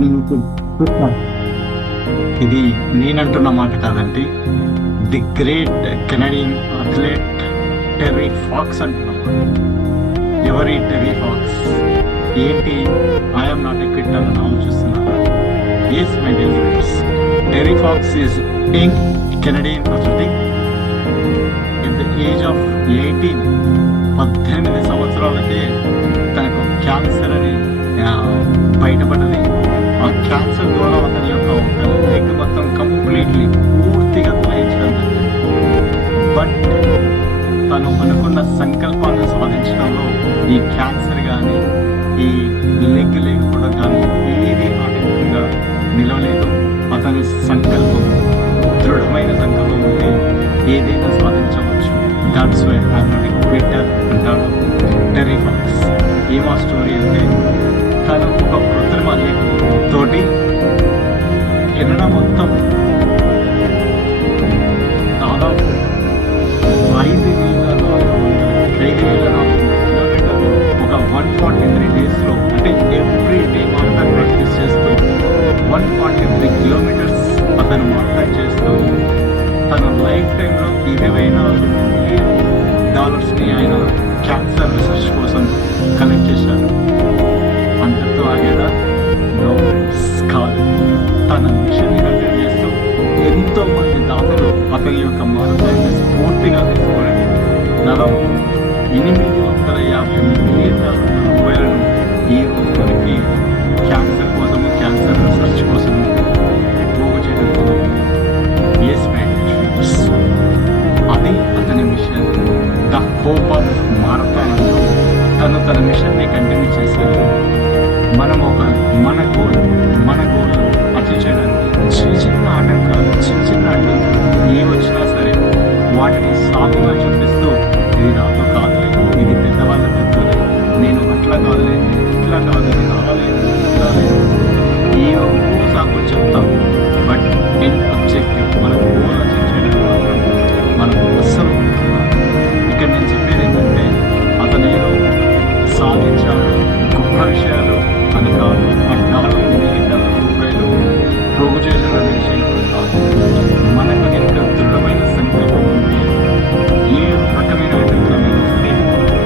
మీకు చూస్తున్నాను. ఇది నేనంటున్న మాట కాదండి, the great Canadian athlete Terry Fox అంటున్నాం. ఎవరి టెర్రీ ఫాక్స్? ఏంటి ఐఎమ్ నాట్ ఎ క్విట్టర్ అని ఆలోచిస్తున్నారా? Yes my dear friends, Terry Fox is young Canadian athlete at the age of 18 సంవత్సరాలకే తనకు క్యాన్సర్ అని బయటపడ్డది. ఆ క్యాన్సర్ ద్వారా అతని యొక్క లెగ్ మొత్తం కంప్లీట్లీ పూర్తిగా తొలగించడం జరిగింది. బట్ తను అనుకున్న సంకల్పాన్ని సాధించడంలో ఈ క్యాన్సర్ కానీ ఈ లెగ్ లేకపోవడం కానీ ఏది ఆటంకంగా నిలవలేదు. అతని సంకల్పం, దృఢమైన సంకల్పం ఉంటే ఏదైనా సాధించవచ్చు. That's why I'm not a quitter అంటాడు టెర్రీ ఫాక్స్. ఏమా స్టోరీ అంటే, తను ఒక కృత్రిమ లెగ్ తోటి కెనడా మొత్తం దాదాపు 5,400 కిలోమీటర్లు ఒక 143 డేస్లో, అంటే ఎవ్రీ డే మారథాన్ ప్రాక్టీస్ చేస్తూ 143 కిలోమీటర్స్ అతను మారథాన్ చేస్తూ తన లైఫ్ టైంలో $24 మిలియన్ ఆయన క్యాన్సర్ రీసెర్చ్ కోసం కలెక్ట్ చేశారు. అంతతో ఆగేదా? నో ఫ్రెండ్స్, కాదు. తన మిషన్ని కంటిన్యూ చేస్తూ ఎంతో మంది దాతలు అతని యొక్క మానసాన్ని స్ఫూర్తిగా తీసుకొని దాదాపు $850 మిలియన్ రూపాయలను ఈ రోజు వరకు క్యాన్సర్ కోసము, క్యాన్సర్ రీసెర్చ్ కోసము పోగు చేయడం. ఎస్ మై ఫ్రెండ్స్, అది అతని mission. The hope of marathon అంటూ తన మిషన్ని కంటిన్యూ చేశారు. మనం మన గోల్ అచీవ్ చేయడానికి చిన్న ఆటంకాలు, చిన్న అడ్డంకులు ఏ వచ్చినా సరే వాటిని సాగుగా చూపిస్తూ, ఇది నాతో కాదులే, ఇది పెద్దవాళ్ళ పెద్దలే, నేను అట్లా కాదులే, ఇట్లా కాదు, నేను రాలేదు, ఇట్లా లేదు, ఏవో సాగు చెప్తాం. బట్ మెయిన్ అబ్జెక్టివ్, మన గోల్ అచీవ్ చేయడానికి మాత్రం మనం అస్సలు ఇక్కడ నేను చెప్పేది ఏంటంటే, అతను ఏదో సాధించాడు గొప్ప విషయాలు అని కాదు, $14 మిలియన్ రూపాయలు పోగు చేశాడు అనే విషయం కూడా కాదు. మనకు ఎంత దృఢమైన సంకల్పం ఉంటే ఏ రకమైన ఆటంకాలను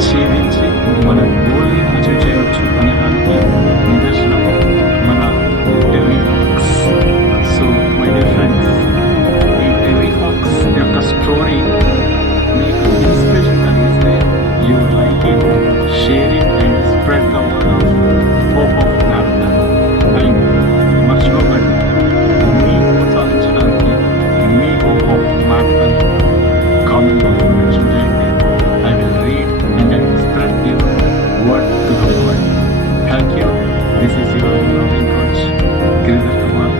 ఛేదించి మన గోల్ని అచీవ్ చేయవచ్చు అనే దానికి నిదర్శనం మన Terry Fox. So my dear friends, ఈ టెర్రీ ఫాక్స్ యొక్క స్టోరీ మీకు ఇన్స్పిరేషన్ కలిగిస్తే you like it, share it and spread the word of hope of marathon. And మర్చిపోకండి, మీ గోల్ సాధించడానికి మీ హోప్ ఆఫ్ మారథాన్ కామెంట్ బాక్స్లో మెన్షన్ చేయండి. I will read and I will spread your word to the world. Thank you. This is your loving coach Giridhar Kumar.